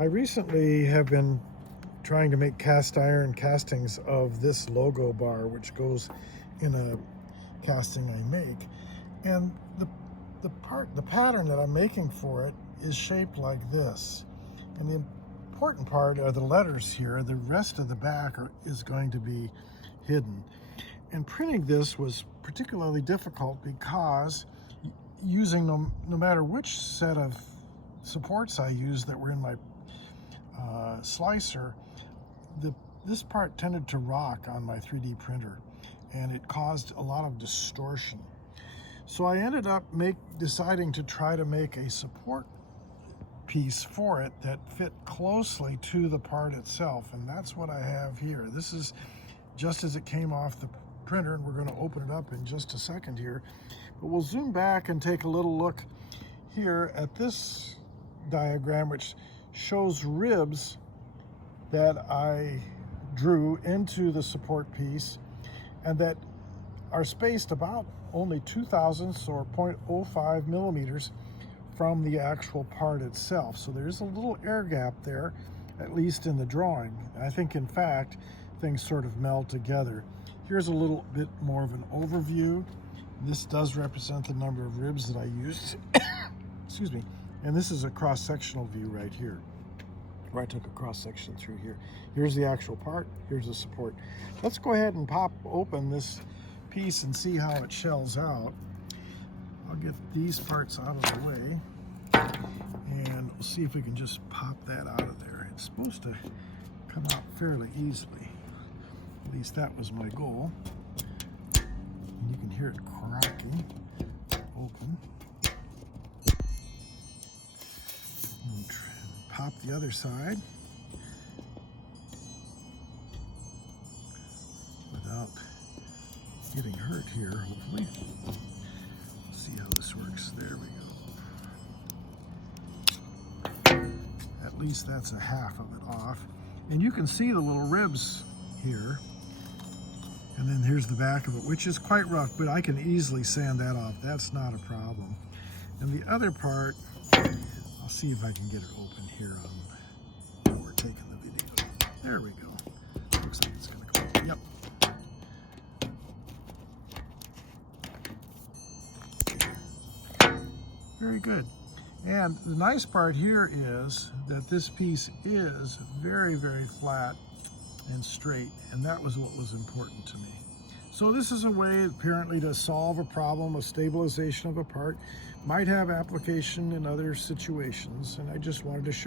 I recently have been trying to make cast iron castings of this logo bar, which goes in a casting I make. And the pattern that I'm making for it is shaped like this. And the important part are the letters here. The rest of the back is going to be hidden. And printing this was particularly difficult because using no matter which set of supports I used that were in my slicer, this part tended to rock on my 3D printer, and it caused a lot of distortion. So I ended up deciding to try to make a support piece for it that fit closely to the part itself, and that's what I have here. This is just as it came off the printer, and we're going to open it up in just a second here. But we'll zoom back and take a little look here at this diagram, which shows ribs that I drew into the support piece and that are spaced about only 0.02 or 0.05 millimeters from the actual part itself. So there's a little air gap there, at least in the drawing. I think, in fact, things sort of meld together. Here's a little bit more of an overview. This does represent the number of ribs that I used. Excuse me. And this is a cross-sectional view right here, where I took a cross-section through here. Here's the actual part, here's the support. Let's go ahead and pop open this piece and see how it shells out. I'll get these parts out of the way, and we'll see if we can just pop that out of there. It's supposed to come out fairly easily. At least that was my goal. And you can hear it cracking open. And pop the other side without getting hurt here, hopefully. Let's see how this works. There we go. At least that's a half of it off. And you can see the little ribs here. And then here's the back of it, which is quite rough, but I can easily sand that off. That's not a problem. And the other part, I'll see if I can get it open here on where we're taking the video. There we go. Looks like it's going to go. Yep. Very good. And the nice part here is that this piece is very, very flat and straight, and that was what was important to me. So this is a way apparently to solve a problem of stabilization of a part. Might have application in other situations, and I just wanted to show